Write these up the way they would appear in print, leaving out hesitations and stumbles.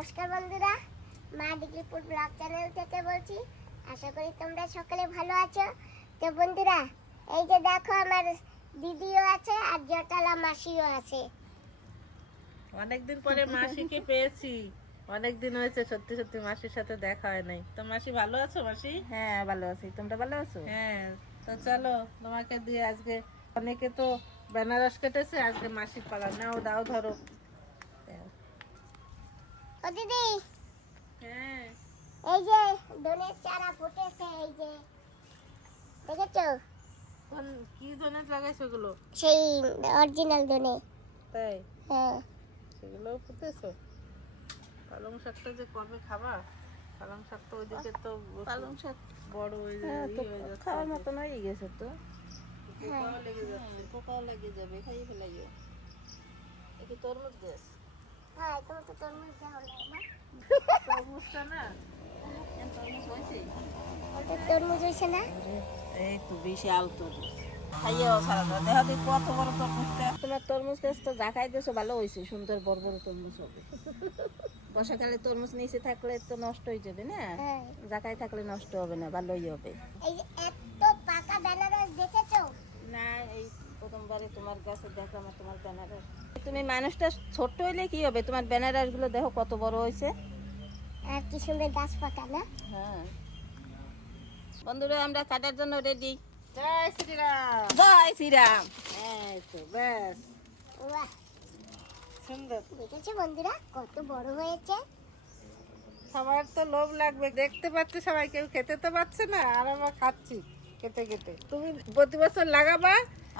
নমস্কার বন্ধুরা, মা ডিগ্রিপুর ব্লগ চ্যানেল থেকে বলছি। আশা করি তোমরা সকলে ভালো আছো। তো বন্ধুরা, এই যে দেখো আমার দিদিও আছে আর জটালা মাসিও আছে। অনেকদিন পরে মাসিকে পেয়েছি। অনেকদিন হয়েছে সত্যি সত্যি মাসির সাথে দেখা হয় নাই। তো মাসি ভালো আছো? মাসি হ্যাঁ ভালো আছি, তোমরা ভালো আছো? হ্যাঁ, তো চলো তোমাকে দিয়ে আজকে, অনেকে তো বেনারস কেটেছে, আজকে মাসির পালা। নাও দাও, ধরো। ও দিদি, হ্যাঁ, এই যে ধনের চারা ফুটেছে, এই যে দেখেছো? কোন কি ধনে লাগাইছো ওগুলো? সেই অরিজিনাল ধনে। তাই? হ্যাঁ, সেগুলোও ফুটেছো? পালং শাকটা যে কবে খাবা? পালং শাক তো ওইদিকে তো পালং শাক বড় হয়ে হ্যাঁ, তো হয়ে যাচ্ছে। খাওয়ার মতন হয়ে গেছে তো। পোকাও লেগে যাচ্ছে। পোকাও লেগে যাবে, খাইয়ে ফেলাইও। একটু তরমুজ গাছ, হ্যাঁ, তুমি তো তরমুজ দাও না? তরমুজটা না, তরমুজ হয়েছে। ওটা তরমুজ হয়েছে না? এই তো বিশাল তরমুজ, খাইয়েও সারা দাও। দেখা দিই কত বড় তরমুজটা। তোমার তরমুজ গাছ তো যা খাইতেছো ভালো হয়েছে, সুন্দর বড় বড় তরমুজ হবে। বর্ষাকালে তরমুজ নিচে থাকলে তো নষ্ট হয়ে যাবে না, হ্যাঁ। জাকায় থাকলে নষ্ট হবে না, ভালোই হবে। এই যে এত পাকা বেনারস দেখেছো? না, এই প্রথমবারে তোমার কাছে দেখলাম আর তোমার বেনারস। তুমি মানুষটা ছোট্ট হইলে কি হবে, তোমার বেনারস গুলো দেখো কত বড় হয়েছে। আর কি সুন্দর গাছ পাকা না? হ্যাঁ বন্ধুরা, আমরা কাটার জন্য রেডি। জয় শ্রীরাম। জয় শ্রীরাম। এই তো ব্যাস, বাহ, সুন্দর। দেখেছো বন্ধুরা কত বড় হয়েছে? সবার তো লোভ লাগবে, দেখতে পাচ্ছে সবাই, কেউ খেতে তো পাচ্ছে না, আর আমরা খাচ্ছি কেটে কেটে। তুমি প্রতি বছর লাগাবা,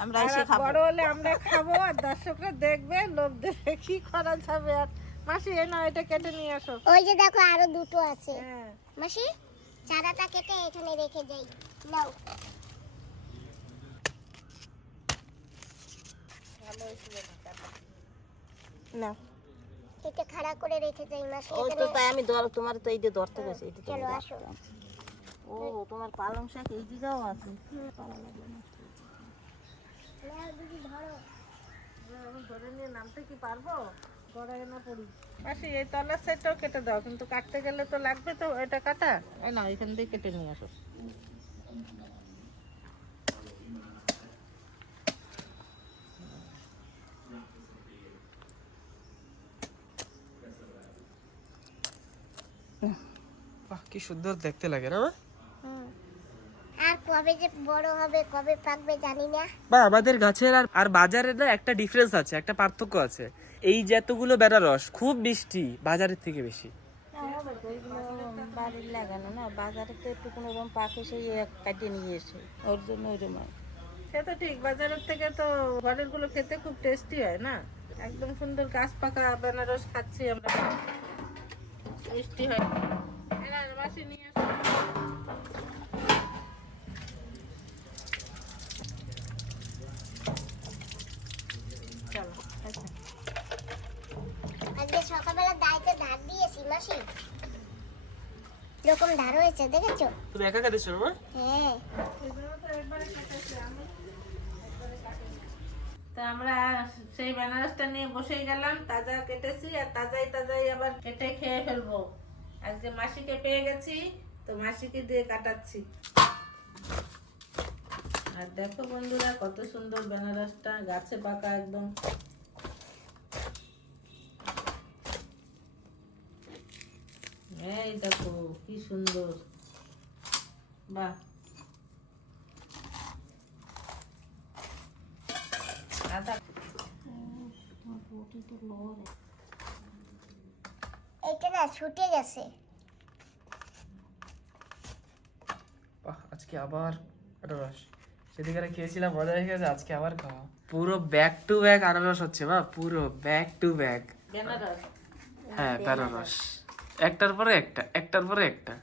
আমরা আর এসে খাবো। বড় হলে আমরা খাবো, আর দর্শকরা দেখবে, লোভ দেবে, কি করা যাবে। আর মাসি এই না, এটা কেটে নিয়ে আসো। ওই যে দেখো আরো দুটো আছে। হ্যাঁ, মাসি, চারাটা কেটে এখানে রেখে দেই। নাও। ভালো হয়েছিল না, কেটে খাড়া করে রেখে দেই মাসি। ওই তো তাই আমি তোমার তো এই যে ধরতে গেছি। এই যে চলো তুমি আসো। ও তোমার পালং শাক এই দিকেও আছে। নাও দিদি, ধরো। আমি ধরে নিয়ে নামতে কি পারবো? গড়াই না পড়ি। মাসি এই তলার সাইডটাও কেটে দাও, কিন্তু কাটতে গেলে তো লাগবে, তো এটা কাটা। এই না, এখান দিয়ে কেটে নিয়ে আসো। বাহ, কি সুন্দর দেখতে লাগে না? আর কবে যে বড় হবে, কবে পাকবে জানি না। বা আমাদের গাছের আর বাজারের না একটা ডিফারেন্স আছে, একটা পার্থক্য আছে। এই যে এতগুলো বেনারস খুব মিষ্টি, বাজারের থেকে বেশি। বাড়ির লাগানো না, বাজারে তো একটু কোনো রকম পাখে সেই কাটিয়ে নিয়ে এসে, ওর জন্য ওইরকম হয়। সে তো ঠিক, বাজারের থেকে তো ঘরের গুলো খেতে খুব টেস্টি হয় না? একদম সুন্দর গাছ পাকা বেনারস খাচ্ছি আমরা, মিষ্টি হয়। এরা মাসি নিয়ে আসো। চলো, আচ্ছা। আজকে সকালবেলা দাইতে ধার দিয়েছি মাসি, এরকম ধার হয়েছে দেখেছো? তুমি একা কেটেছো না? হ্যাঁ। তো আমরা সেই বেনারসটা নিয়ে বসেই গেলাম, তাজা কেটেছি, আর তাজাই তাজাই আবার কেটে খেয়ে ফেলবো। আজকে মাসিকে পেয়ে গেছি, তো মাসিকে দিয়ে কাটাচ্ছি। আর দেখো বন্ধুরা, কত সুন্দর বেনারসটা, গাছে পাকা একদম। এই দেখো কি সুন্দর, বাহ। আদা এইটা না ছুটে গেছে। বাহ, আজকে আবার আনারস। সেদিকে খেয়েছিলাম, মজা হয়ে গেছে, আজকে আবার খাওয়া। পুরো ব্যাক টু ব্যাক আনারস হচ্ছে, বা পুরো ব্যাক টু ব্যাক। বেনারস। হ্যাঁ, বেনারস একটার পরে একটা, একটার পরে একটা।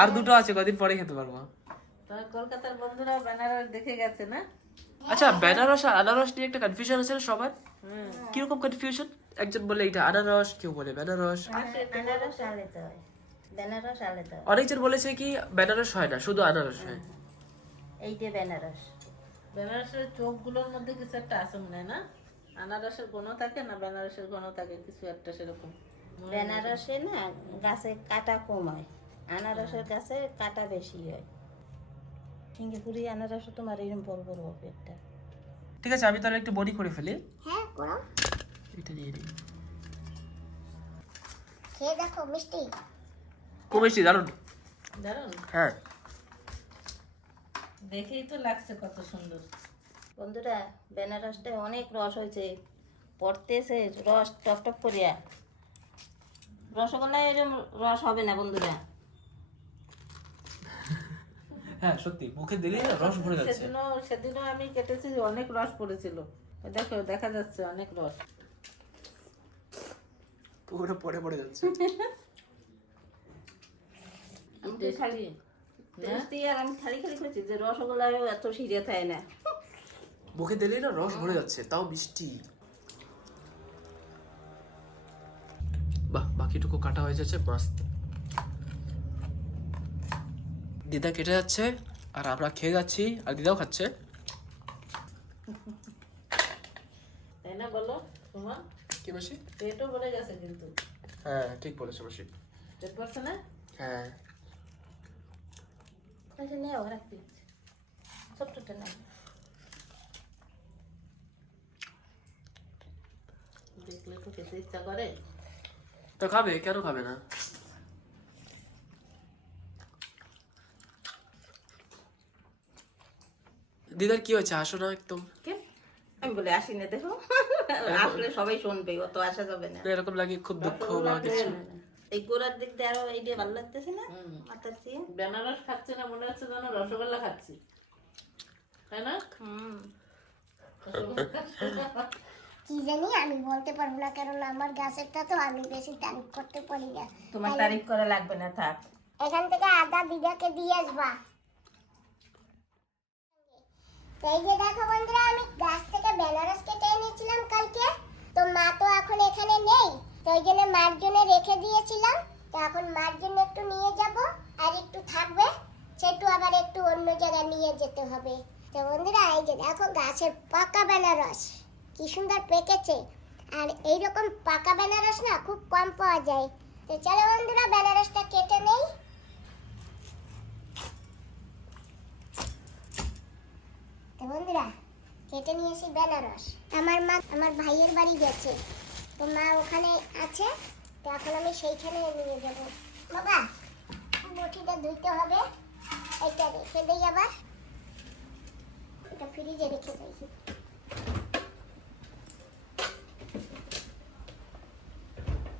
আর দুটো আছে, কদিন পরে খেতে পারবো। তোমার কলকাতার বন্ধুরাও বেনারস দেখে গেছে না? আচ্ছা, বেনারস আর আনারস নিয়ে একটা কনফিউশন আছে না সবার? কিরকম কনফিউশন? একজন বলে এটা আনারস, কেউ বলে বেনারস। বেনারস আলাদা হয়, বেনারস আলাদা হয়। অনেকজন বলেছে কি বেনারস হয় না, শুধু আনারস হয়। এইটা বেনারস। বেনারসের চোখগুলোর মধ্যে কিছু একটা আছে মনে হয় না? আনারসের ঘন থাকে না, বেনারসের ঘন থাকে কিছু একটা সেরকম। বেনারসে না গাছে কাটা কম হয়, আনারসের গাছে কাটা বেশি হয়। সিঙ্গিপুরি আনারস তোমার এরকম বড় বড় হবে একটা। ঠিক আছে, আমি তাহলে একটু বড়ি করে ফেলি। হ্যাঁ করো, এটা দিয়ে দিই। খেয়ে দেখো মিষ্টি। খুব বেশি দারুণ। দারুন, হ্যাঁ, দেখেই তো লাগছে কত সুন্দর। বন্ধুরা বেনারসটায় অনেক রস হয়েছে, পড়তেছে রস টপ টপ করিয়া। রসগোল্লায় এরকম রস হবে না বন্ধুরা। হ্যাঁ সত্যি মুখে দিলে না রস ভরে যাচ্ছে। সেদিনও আমি কেটেছি, অনেক রস পড়েছিল। ওই দেখো দেখা যাচ্ছে অনেক রস। পুরো পড়ে পড়ে যাচ্ছে। টেস্টি, আর আমি খালি খালি খেয়েছি যে রসগোল্লায়ও এত সিরিয়া থাকে না। মুখে দিলেই না রস ভরে যাচ্ছে, তাও মিষ্টি। বাহ, বাকিটুকু কাটা হয়ে যাচ্ছে মস্ত। দিদা কেটে যাচ্ছে আর আমরা খেয়ে যাচ্ছি, আর দিদাও খাচ্ছে। তাই না বলো তোমার? কি মাসি? পেটও ভরে গেছে কিন্তু। হ্যাঁ ঠিক বলেছো মাসি। পেট ভরছে না? হ্যাঁ তাহলে নেও রাখবি, ছোট্টটা নেও। দেখলে তো খেতে ইচ্ছা করে। তো খাবে, কেন খাবে না? দিদার কি হয়েছে? আসো না একদম। কে? আমি বলে আসি না, দেখো আসলে সবাই শুনবে, অত আসা যাবে না। না, এরকম লাগে খুব দুঃখ বা কিছু। এই গোড়ার দিক দিয়ে আরো এইটা ভালো লাগতেছে না মাথার চেয়ে। বেনারস খাচ্ছে না, মনে হচ্ছে যেন রসগোল্লা খাচ্ছি, তাই না? কি জানি আমি বলতে পারবো না, কারণ আমার গাছেরটা তো আমি বেশি তারিফ করতে পারি না। তোমার তারিফ করা লাগবে না, থাক। এখান থেকে আদা দিদাকে দিয়ে আসবা। তো এই যে দেখো বন্ধুরা, আমি গাছ থেকে বেনারস কেটে এনেছিলাম কালকে। তো মা তো এখন এখানে নেই, তো ওই জন্য মার জন্য রেখে দিয়েছিলাম। তো এখন মার জন্য একটু নিয়ে যাব, আর একটু থাকবে, সেটু আবার একটু অন্য জায়গায় নিয়ে যেতে হবে। তো বন্ধুরা এই যে দেখো গাছের পাকা বেনারস কি সুন্দর পেকেছে। আর এইরকম পাকা বেনারস না খুব কম পাওয়া যায়। তো চলো বন্ধুরা বেনারসটা কেটে নেই। তো বন্ধুরা কেটে নিয়েছি বেনারস। আমার মা আমার ভাইয়ের বাড়ি গেছে, তো মা ওখানে আছে। তো এখন আমি সেইখানে নিয়ে যাব। বাবা বটিটা ধুইতে হবে, এটা রেখে দেই, আবার এটা ফ্রিজে রেখে দেই।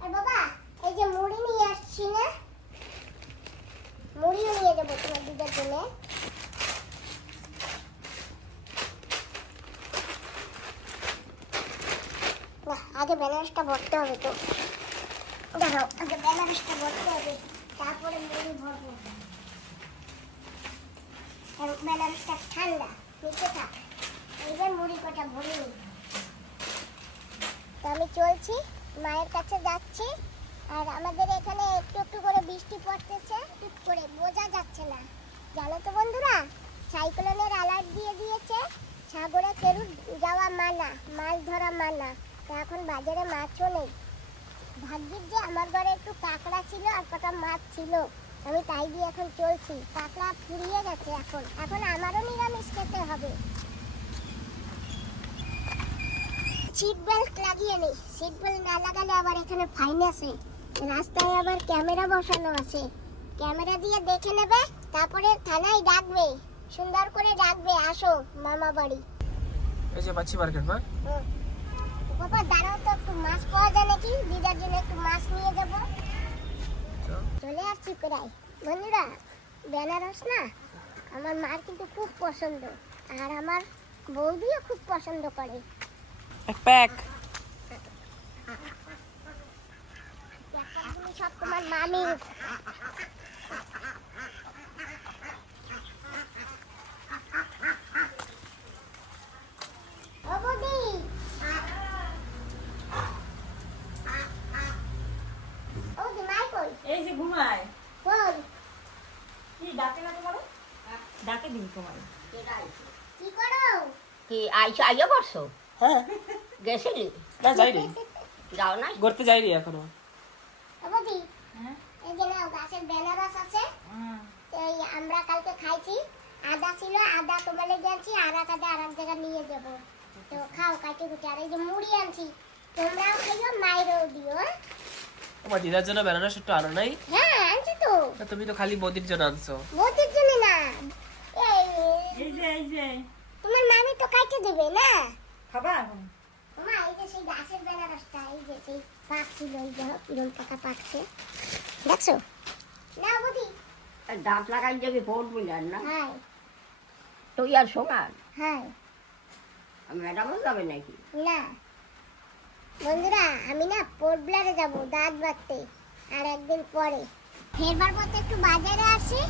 আর বাবা এই যে মুড়ি নিয়ে আসছি না, মুড়িও নিয়ে যাবো তোমার দিদার জন্য। আগে বেনারসটা ভরতে হবে, তো দাঁড়াও আগে বেনারসটা ভরতে হবে, তারপরে মুড়ি ভরবো। বেনারসটা ঠান্ডা, নিচে থাক, এইবার মুড়ি কটা ভরে নিই। তো আমি চলছি, মায়ের কাছে যাচ্ছি। আর আমাদের এখানে একটু একটু করে বৃষ্টি পড়তেছে, টুক করে বোঝা যাচ্ছে না। জানো তো বন্ধুরা, সাইক্লোনের অ্যালার্ট দিয়ে দিয়েছে, সাগরে কেউ যাওয়া মানা, মাছ ধরা মানা। তো এখন বাজারে মাছও নেই। ভাগ্যিস যে আমার ঘরে একটু কাঁকড়া ছিল আর কটা মাছ ছিল, আমি তাই দিয়ে এখন চলছি। কাঁকড়া ফুরিয়ে গেছে, এখন এখন আমারও নিরামিষ খেতে হবে। সিট বেল্ট লাগিয়ে নেই, সিট বেল্ট না লাগালে আবার এখানে ফাইন আছে। রাস্তায় আবার ক্যামেরা বসানো আছে, ক্যামেরা দিয়ে দেখে নেবে, তারপরে থানায় ডাকবে, সুন্দর করে ডাকবে, আসো মামা বাড়ি। এই যে পাচ্ছি মার্কেট মা। বাবা দাঁড়াও তো, একটু মাছ পাওয়া যায় নাকি, দিদার জন্য একটু মাছ নিয়ে যাব। চলে আসছি প্রায়। বন্ধুরা বেনারস না আমার মার কিন্তু খুব পছন্দ, আর আমার বৌদিও খুব পছন্দ করে। এক প্যাক। একটা জিনিস সব তোমার মামি। ও বৌদি, ও দি মাই কই? এই যে ঘুমায়, কই? কি ডাকে না তোমার? ডাকে দিন তোমার। কি করো? কি আইসা আইয়া পড়ছো? হ্যাঁ, গেছিলি? না যাইনি, যাও নাই? ঘুরতে যাইনি এখনো। বৌদি হ্যাঁ এই যে নাও গাছের বেনারস আছে, এই আমরা কালকে খাইছি। আদা ছিল, আদা তোমার লেগে আনছি, আর এক আদা আর এক জায়গায় নিয়ে যাবো। তো খাও কাটি কুটি। আর এই যে মুড়ি আনছি, তোমরাও খাইও, মায়েরও দিও। হ্যাঁ? তোমার দিদার জন্য বেনারস একটু আনো নাই? হ্যাঁ আনছি তো, না, তুমি তো খালি বৌদির জন্য আনছো। বৌদির জন্য না, এই এই যে তোমার মামি তো কাটে দেবে না। খাবা এখন? মা এই যে সেই গাছের বেনারসটা, এই যে সেই পাক ছিল, এই দেখো কিরম টাকা পাকছে, দেখছো না বৌদি? দাঁত লাগাই যাবে ভোট বুঝলেন না হ্যাঁ তুই আর সমান হ্যাঁ। ম্যাডামও যাবে নাকি না বন্ধুরা, আমি না পোর্টব্লারে যাব দাঁত বাঁধতে, আর একদিন পরে ফেরবার পথে একটু বাজারে আসি।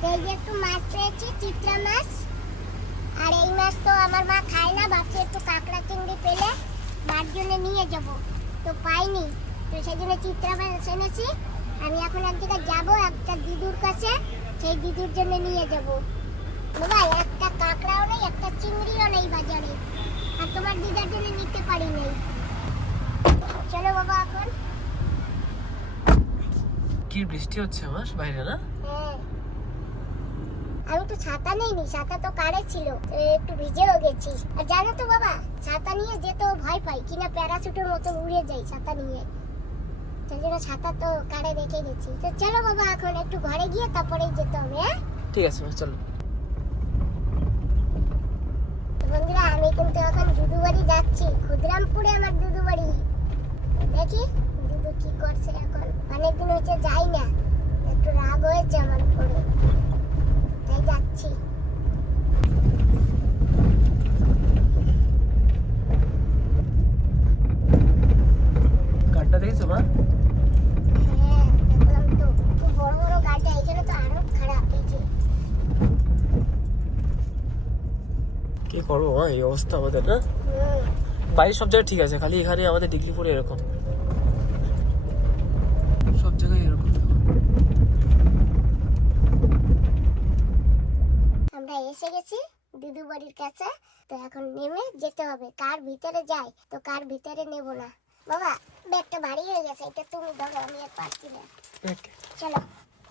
তো এই যে একটু মাছ পেয়েছি, চিত্রা মাছ। আর এই মাছ তো আমার মা খায় না, ভাবছি একটু কাঁকড়া চিংড়ি পেলে মার জন্য নিয়ে যাব, তো পাইনি, তো সেই জন্য চিত্রা মাছ এনেছি। আমি এখন এক জায়গায় যাবো, একটা দিদুর কাছে, সেই দিদুর জন্য নিয়ে যাব। বাবা একটা কাঁকড়াও নেই, একটা চিংড়িও নেই বাজারে, আর তোমার দিদার জন্য নিতে পারি নাই। চলো বাবা এখন। কি বৃষ্টি হচ্ছে আমার বাইরে, না? হ্যাঁ আমি তো ছাতা নেইনি, ছাতা তো কারে ছিল, তো একটু ভিজেও গেছি। আর জানো তো বাবা, ছাতা নিয়ে যেতেও ভয় পাই, কিনা প্যারাশুটের মতো উড়ে যাই ছাতা নিয়ে, সেই জন্য ছাতা তো কারে রেখে গেছি। তো চলো বাবা এখন একটু ঘরে গিয়ে তারপরেই যেতে হবে। হ্যাঁ ঠিক আছে মা, চলো। তো বন্ধুরা, আমি কিন্তু এখন দুদু বাড়ি যাচ্ছি, ক্ষুদিরামপুরে আমার দুদু বাড়ি। দেখি দুদু কি করছে এখন, অনেকদিন হয়েছে যাই না, একটু রাগ হয়েছে আমার উপরে, তাই যাচ্ছি। গানটা দেখেছো মা? হ্যাঁ দেখলাম তো, খুব বড় বড় গাড়িটা, এখানে তো আরো খারাপ। এই যে কি করবো মা, এই অবস্থা আমাদের, না? বাইরে সব জায়গায় ঠিক আছে, খালি এখানে আমাদের ডিগ্রিপুরে এরকম, সব জায়গায় এরকম। আমরা এসে গেছি দিদু বাড়ির কাছে, তো এখন নেমে যেতে হবে। কার ভিতরে যাই, তো কার ভিতরে নেব না। বাবা ব্যাগটা ভারী হয়ে গেছে, এটা তুমি ধরো, আমি আর পারছি না। চলো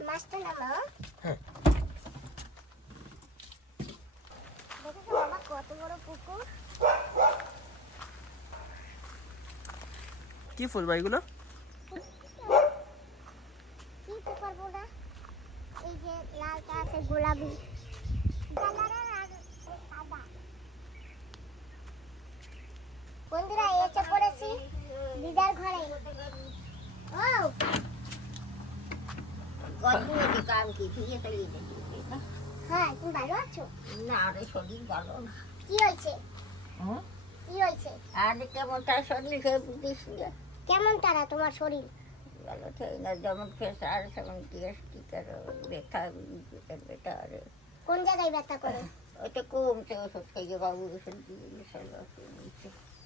মাছটা নামাও। হ্যাঁ। দেখেছো বাবা কত বড় পুকুর। কি ফুল মা এগুলো? কি তো পারবো না, এই যে লালটা আছে গোলাপি কালারের, আর সাদা। বন্ধুরা এসে পড়েছি দিদার ঘরে। ও গল্প কাম কি দিয়ে চালিয়ে যেতে হ্যাঁ, তুমি ভালো আছো? না আরে শরীর ভালো না কি হয়েছে? কি হয়েছে? আরে কেমন তার শরীর খেয়ে বুঝিস না কেমন তারা তোমার শরীর? ভালো থাকে না, যেমন প্রেশার সেমন গ্যাস্ট্রিক আর ব্যথা ব্যথা আর কোন জায়গায় ব্যথা করে? ওইটা কমছে, ওষুধ খাইয়ে বাবু ওষুধ দিয়ে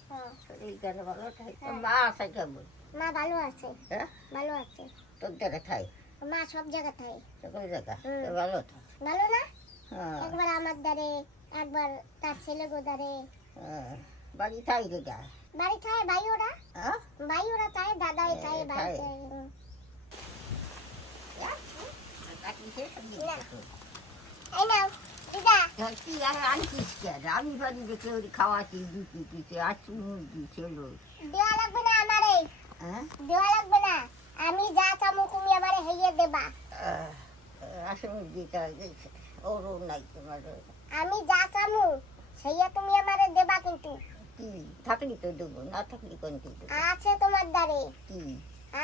হ্যাঁ, শরীর কেন ভালো থাকে। মা আছে কেমন? মা ভালো আছে, হ্যাঁ ভালো আছে। তোর জায়গা থাই মা সব জায়গা থাকে সকল জায়গা হুম। ভালো থাক। ভালো না? হ্যাঁ একবার আমার দ্বারে, একবার তার ছেলে গোদারে। হ্যাঁ বাড়ি থাই গা বাড়ি থাকে ভাই ওরা, হ্যাঁ ভাই ওরা থাকে, দাদাই থাকে হ্যাঁ, ভাই থাকে। থাকে। না এই নাও দিদা। কি আর আনছিস কেন? আমি বাড়ি দেখে ওই খাওয়াচ্ছি রুটি দিতে আছি মুরগি ছিল। দেওয়া লাগবে না আমারে, হ্যাঁ দেওয়া লাগবে না, আমি যা চামু তুমি আমারে হেইয়ে দেবা। আসে মুরগিটা ওরও নাই তোমার আমি যা চামু সেইয়া তুমি আমারে দেবা, কিন্তু কি থাকলি তো দেবো, না থাকলি কোন দেবো? আছে তোমার দ্বারে, কি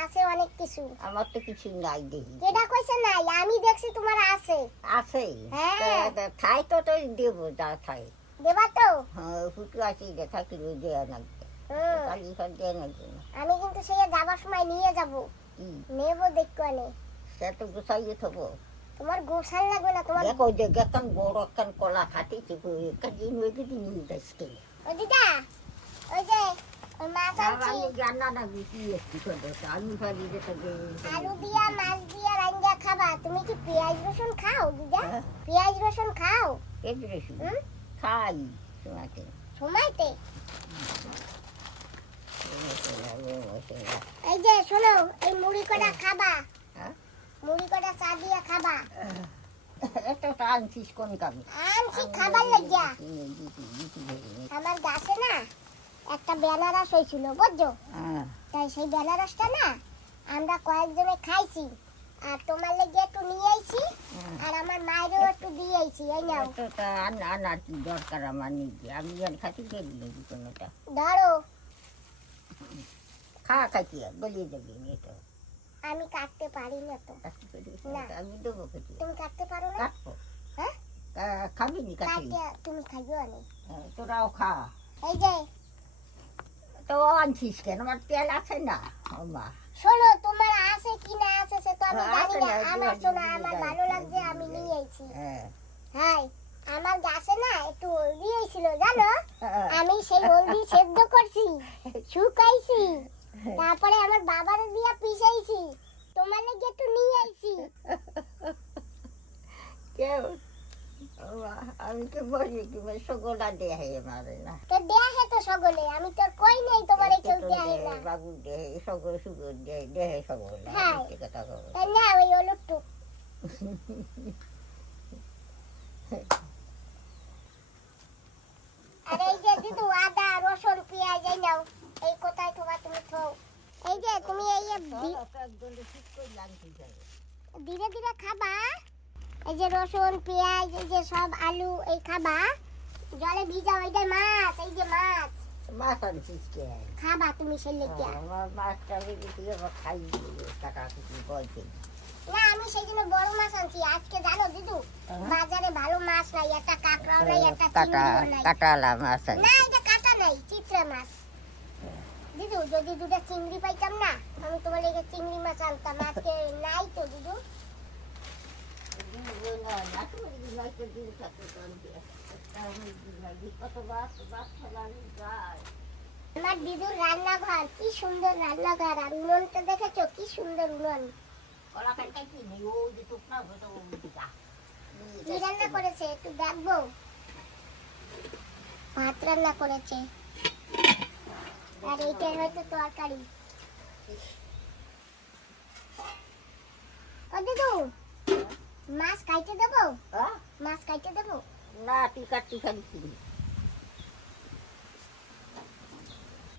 আছে অনেক কিছু। আমার তো কিছু নাই দেখি। কেডা কইছে নাই? আমি দেখছি তোমার আছে। আছে হ্যাঁ। থাই তো তো দেবো, যা থাই। দেবা তো? হ্যাঁ ফুটু আছে যে থাকলেও দেয়া লাগবে, হুম। কালি সব দেয়া লাগবে না। আমি কিন্তু সেইয়া যাবার সময় নিয়ে যাব, কি নেবো দেখো আনে। সে তো গুছাইয়ে থবো। তোমার গোসাল লাগবে না, তোমার। দেখো যে গেকান বড় একখান কলা খাটিছে কাজিন হয়ে গেছে নিয়ে যাচ্ছে। ও দিদা, ওই যে ওই মাছ আনছি, আমি জানা না বেশি একটু করে আলু ভাজি যেটা আলু দিয়া মাছ দিয়া রান্না খাবা। তুমি কি পেঁয়াজ রসুন খাও দিদা? হ্যাঁ। পেঁয়াজ রসুন খাও? এড্রেসি হুম? খাই তোমাকে সময়তে এই যে শোনো, এই মুড়ি কটা খাবা, হ্যাঁ? মুড়ি কটা চা দিয়ে খাবা। একটা আনছিস কোন কামে? আনছি খাবার লাগিয়া। আমার গাছে না একটা বেনারস হয়েছিল বুঝছো, হ্যাঁ তাই সেই বেনারসটা না আমরা কয়েকজনে খাইছি, আর তোমার লেগে একটু নিয়ে আইছি, আর আমার মায়েরও একটু দিয়ে আইছি। এই নাও একটা আনার কি দরকার আমার নিজে, আমি আর খাতি গেলি নাকি কোনোটা? ধরো। খাইতে বলিয়ে দেবি এটা আমি কাটতে পারি না তো। না। আমি দেবো খেতে। তুমি কাটতে পারো না? কাটবো। হ্যাঁ? খাবি নি কাটি? কাটতে তুমি খাইও না। তোরাও খা। এই যে তো আনছিস কেন? আমার তেল আছে না ও মা। শোনো, তোমার আছে কি না আছে সে তো আমি আছে জানি না। না, আমার দিবা, শোনো, দিবা, আমার দিবা, ভালো লাগছে, দিবা, আমি দিবা। নিয়ে আইছি। হ্যাঁ হাই, আমার গাছে না একটু হলদি হয়েছিল জানো, হ্যাঁ। আমি সেই হলদি সেদ্ধ করছি, শুকাইছি, তারপরে আমার বাবার দিয়া পিষাইছি, তোমার লাগি একটু নিয়ে আইছি। কেউ ও মা, আমি তো বলি কি সগোলা দেহে মারে না। তো দেয়া হে তো সকলে, আমি তো কই নাই তোমারে কেউ দেয়া হে না। বাবু দেহে সগো সুগো দেহে সগোলা। হ্যাঁ। কথা কও। তাই না, ওই হলুদটু। আর এই যে দিদু আদা রসুন পেঁয়াজ এই নাও, এই কোথায় তোমার তুমি থো। এই যে তুমি এই যে একজন ঠিক করলাম ঠিক আছে। ধীরে ধীরে খাবা। এই যে রসুন পেঁয়াজ এই যে সব আলু এই খাবা, জলে ভিজাও। এই যে মাছ, এই যে মাছ মাছ আনছিস কে? খাবা তুমি সেই লেগে। আমার মাছটা লেগে দিয়ে খাই কাটা কিছু বলছে। না, আমি সেই জন্য বড় মাছ আনছি আজকে, জানো দিদু বাজারে ভালো মাছ নাই, একটা কাঁকড়াও নাই, একটা চিংড়িও নাই। কাটালা মাছ না, এটা কাটা নাই, চিত্রা মাছ। দিদু যদি দুটো চিংড়ি পাইতাম না, আমি তোমার লেগে চিংড়ি মাছ আনতাম, আজকে নাই তো দিদু। আমার দিদুর রান্নাঘর কি সুন্দর রান্নাঘর, আর উনুনটা দেখেছো কি সুন্দর উনুন। কি রান্না করেছে একটু দেখবো? ভাত রান্না করেছে, আর এইটাই হয়তো তরকারি। ও দিদু, মাছ কাইটে দেবো? মাছ কাইটে দেবো? না তুই কাটি খালি কিনি।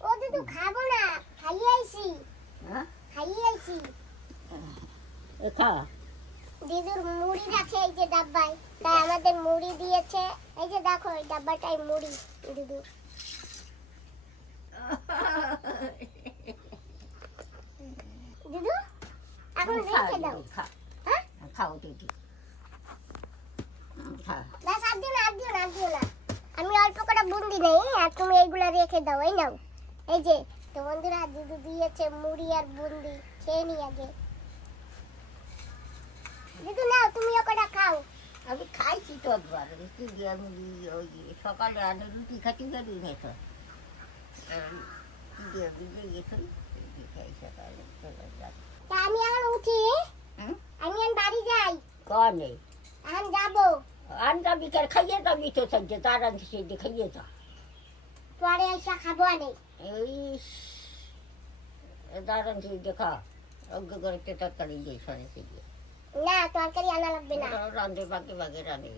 ও দিদু খাবো না, খাইয়ে আইছি, হ্যাঁ খাইয়ে আইছি। খা। দিদুর মুড়ি রাখে এই যে ডাব্বায়, তাই আমাদের মুড়ি দিয়েছে। এই যে দেখো এই ডাব্বাটাই মুড়ি দিদুর। দিদু এখন রেখে দাও। খা হ্যাঁ, খাও দিদি খা। বাস আর দিও না, আর দিও না, আর দিও না। আমি অল্প করে বুন্দি নেই, আর তুমি এইগুলা রেখে দাও। এই নাও, এই যে তো বন্ধুরা দিদু দিয়েছে মুড়ি আর বুন্দি, খেয়ে নি আগে। দিদু নাও, তুমিও কটা খাও। আমি খাইছি তো একবার, কি দিয়ে আমি ওই সকালে আনে রুটি খাতি গেলি না তো কি দিয়ে ভিজে গেছি খাই সকালে চলে যাই। তা আমি এখন উঠি, হুম? আমি এখন বাড়ি যাই, কনে এখন যাবো। আনটা বিকার খাইয়ে যাবি তো সঞ্জে তার আনতে সেই খাইয়ে যা। পরে এসে খাবো আনে। এই দাঁড়ান সেই দেখা অজ্ঞ করতে তরকারি দিয়ে সরে থেকে না, তরকারি আনা লাগবে না, রান্ধে বাগে বাগে রান্ধে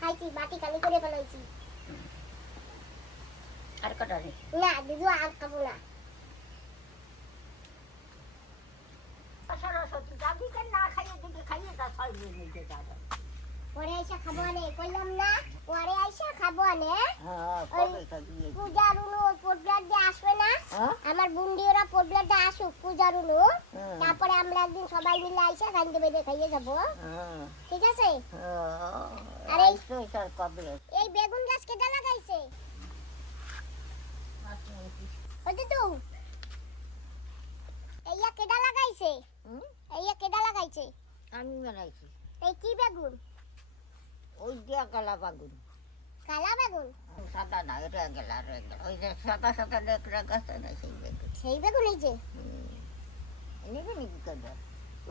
খাইছি, বাটি খালি করে ফেলাইছি। আর কটা নেই। না দিদু আর খাবো না। সরস্বতী যাবি কেন না খাইয়ে দিকে খাইয়ে যা ছয় মিনিটে যাবে। পরে এসে খাবো আনে, কইলাম না পরে এসে খাবো আনে। হ্যাঁ কবে খাবি? পূজার উনু পোটলার দিয়ে আসবে না, হ্যাঁ আমার বুন্দি ওরা পোটলার দিয়ে আসুক পূজার উনু, হ্যাঁ। তারপরে আমরা একদিন সবাই মিলে আইসা খাইতে বেঁধে খাইয়ে যাবো, হ্যাঁ ঠিক আছে? আর এই তো স্যার কবে এই বেগুন গাছ কেটে লাগাইছে ওই দিদু, এইয়া কেডা লাগাইছে? এইয়া কেডা লাগাইছে? আমি বানাইছি। এই কি বেগুন? ওই দিয়া কালা বাগুন কালা বেগুন? সাদা না এটা গেলা ওই যে সাদা সাদা লেকড়া গাছ না সেই বেগুন। সেই বেগুন এই যে। নেবে নাকি করবে?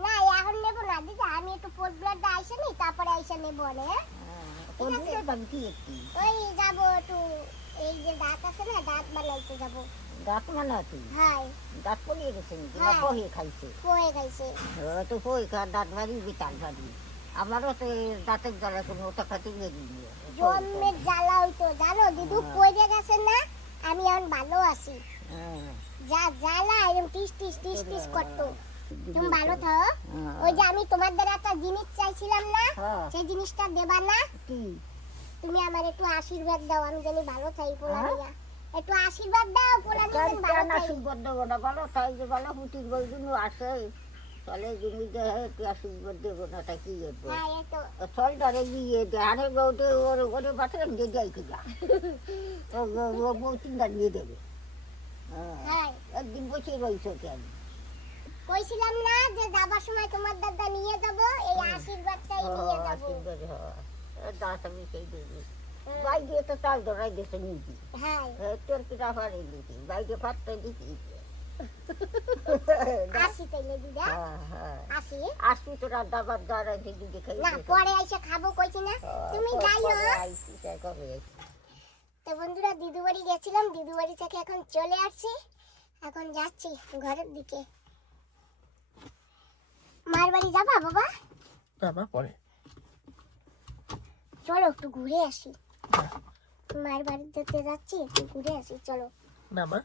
না এখন নেবো না দিদি, আমি একটু পোটলার দিয়ে আইসা নি, তারপরে আইসা নেবো না। কোন দিকে দাম কি একটি? ওই যাবো একটু, এই যে দাঁত আছে না, দাঁত বানাইতে যাবো। দাঁত মানে আছে হাই দাঁত পড়িয়ে গেছে নাকি না হ্যাঁ। পহে খাইছে পড়ে গেছে। তো পহে খা দাঁত ভারী বিতাল ভারী আমারও তো এই দাঁতের জ্বালা কোনো ওটা খাতে বেরিয়ে জন্মের জ্বালা হইতো জানো দিদু পড়ে গেছে না, আমি এখন ভালো আছি। যা জ্বালা এরকম টিস টিস টিস টিস করতো। তুমি ভালো থাও। ওই যে আমি তোমার দ্বারা একটা জিনিস চাইছিলাম না, সেই জিনিসটা দেবা না? কি তুমি আমার একটু আশীর্বাদ দাও, আমি জানি ভালো থাই পোলা নিয়া। একটু আশীর্বাদ দাও পোলা নিয়া যেন ভালো কেন থাই। আশীর্বাদ দেবো না বলো তাই যে বলো হুটির বই জন্য আসে চলে জমি দেহে একটু আশীর্বাদ দেবো না তা কি দেবো হ্যাঁ এই তো চল ধরে গিয়ে দেহারে বউটে ওর ওরে পাঠালাম যে যাই কিনা ও বউ চিন্তা নিয়ে দেবে হ্যাঁ একদিন বসে রয়েছে কেন কইছিলাম না যে যাবার সময় তোমার দাদা নিয়ে যাব, এই আশীর্বাদটাই নিয়ে যাব। আশীর্বাদ দাস আমি সেই দেবি বাই দিয়ে তো চাল ধরাই গেছে নিজি হ্যাঁ তোর কিনা পারে দিতি বাইরে পাত্তা দিতি আসি তাইলে দিদা, আসি। আসি তোরা দাবার দ্বারা দিদি দেখাই না পরে এসে খাবো কইছি না, তুমি যাইও। তো বন্ধুরা দিদু বাড়ি গেছিলাম, দিদু বাড়ি থেকে এখন চলে আসছি, এখন যাচ্ছি ঘরের দিকে। মার বাড়ি যাবা বাবা? বাবা পরে চলো একটু ঘুরে আসি। মার বাড়ি যেতে যাচ্ছি, একটু ঘুরে আসি চলো। না মা